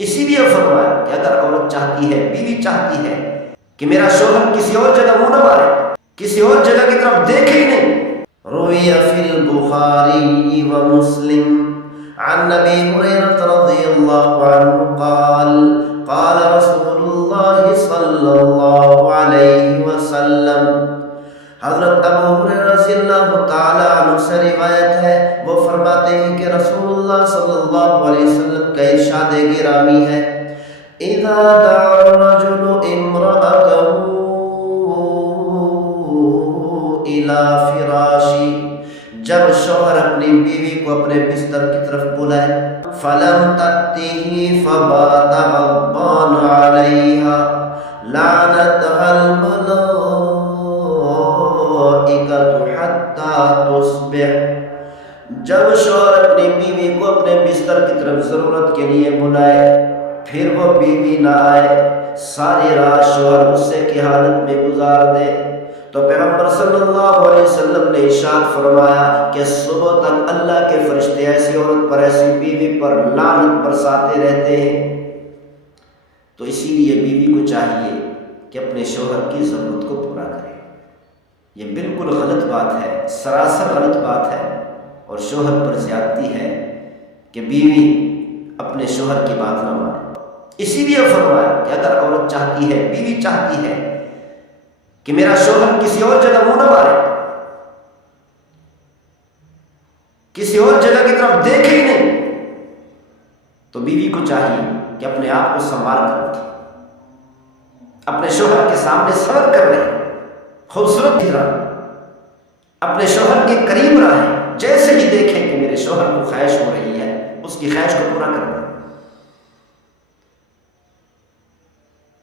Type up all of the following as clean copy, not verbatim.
اسی لیے فرمایا کہ اگر عورت چاہتی ہے، بیوی چاہتی ہے کہ میرا شوہر کسی اور جگہ منہ نہ مارے، کسی اور جگہ کی طرف دیکھے ہی نہیں. روی فی البخاری ومسلم عن ابی ہریرہ رضی اللہ عنہ قال قال رسول اللہ صلی اللہ علیہ وسلم. حضرت ابو ہریرہ رضی اللہ تعالی عنہ سے روایت ہے، وہ فرماتے ہیں کہ رسول اللہ صلی اللہ علیہ وسلم کا ارشاد گرامی ہے، اذا دعا الرجل امرأته الى فراشی، جب شوہر اپنی بیوی کو اپنے بستر کی طرف بلائے، فلم تأتیہ فبات غضبان علیہا لعنتها الملائکۃ حتی تصبح. جب شوہر اپنی بیوی کو اپنے بستر کی طرف ضرورت کے لیے بلائے، پھر وہ بیوی نہ آئے، ساری رات شوہر غصے کی حالت میں گزار دے، تو پیغمبر صلی اللہ علیہ وسلم نے ارشاد فرمایا کہ صبح تک اللہ کے فرشتے ایسی عورت پر، ایسی بیوی پر لعنت برساتے رہتے ہیں. تو اسی لیے بیوی کو چاہیے کہ اپنے شوہر کی ضرورت کو پورا کرے. یہ بالکل غلط بات ہے، سراسر غلط بات ہے، اور شوہر پر زیادتی ہے کہ بیوی اپنے شوہر کی بات نہ مانے. اسی لیے فرمایا کہ اگر عورت چاہتی ہے، بیوی چاہتی ہے کہ میرا شوہر کسی اور جگہ منہ نہ مارے، کسی اور جگہ کی طرف دیکھے ہی نہیں، تو بیوی کو چاہیے کہ اپنے آپ کو سنبھال کر رکھے، اپنے شوہر کے سامنے صبر کر رہے، خوبصورت ہی رہے، اپنے شوہر کے قریب رہے، جیسے ہی دیکھیں کہ میرے شوہر کو خواہش ہو رہی ہے، اس کی خواہش کو پورا کر دیں.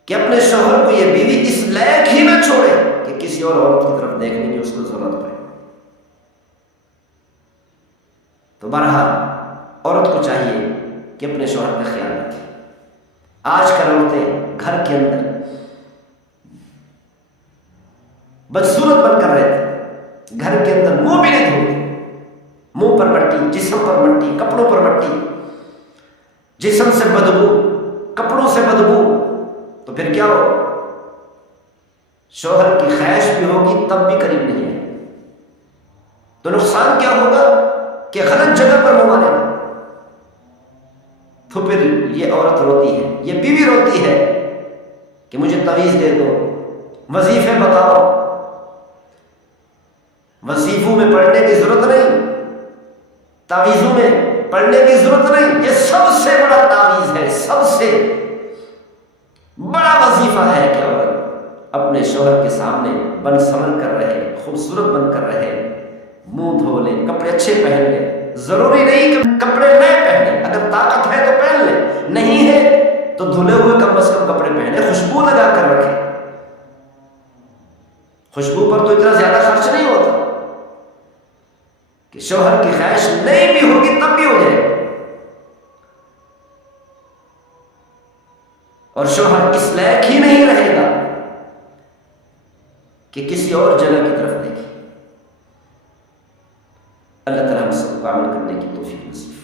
کہ اپنے شوہر کو یہ بیوی اس لائق ہی نہ چھوڑے کہ کسی اور عورت کی طرف دیکھنے کی اس کو ضرورت پڑے. تو بہرحال عورت کو چاہیے کہ اپنے شوہر کا خیال رکھے. آج کل عورتیں گھر کے اندر بدصورت بن کر رہتے، گھر کے اندر منہ بھی نہیں دھوتے، منہ پر مٹی، جسم پر مٹی، کپڑوں پر مٹی، جسم سے بدبو، کپڑوں سے بدبو. تو پھر کیا ہو؟ شوہر کی خواہش بھی ہوگی تب بھی قریب نہیں ہے. تو نقصان کیا ہوگا کہ غلط جگہ پر منہ مارے گا. تو پھر یہ عورت روتی ہے، یہ بیوی روتی ہے کہ مجھے تعویذ دے دو، وظیفے بتاؤ. وظیفوں میں پڑھنے کی ضرورت نہیں، تعویذوں میں پڑھنے کی ضرورت نہیں. یہ سب سے بڑا تعویذ ہے، سب سے بڑا وظیفہ ہے کہ عورت اپنے شوہر کے سامنے بن سمر کر رہے، خوبصورت بن کر رہے، منہ دھو لے، کپڑے اچھے پہن لے. ضروری نہیں کہ کپڑے نئے پہنے، اگر طاقت ہے تو پہن لے، نہیں ہے تو دھلے ہوئے کم از کم کپڑے پہنے، خوشبو لگا کر رکھے. خوشبو پر تو اتنا زیادہ خرچ نہیں ہوتا کہ شوہر کی خواہش نہیں بھی ہوگی تب بھی ہو جائے. اور شوہر اس لائق ہی نہیں رہے گا کہ کسی اور جگہ کی طرف دیکھے. اللہ تعالیٰ ہم سب کو عمل کرنے کی توفیق نصیب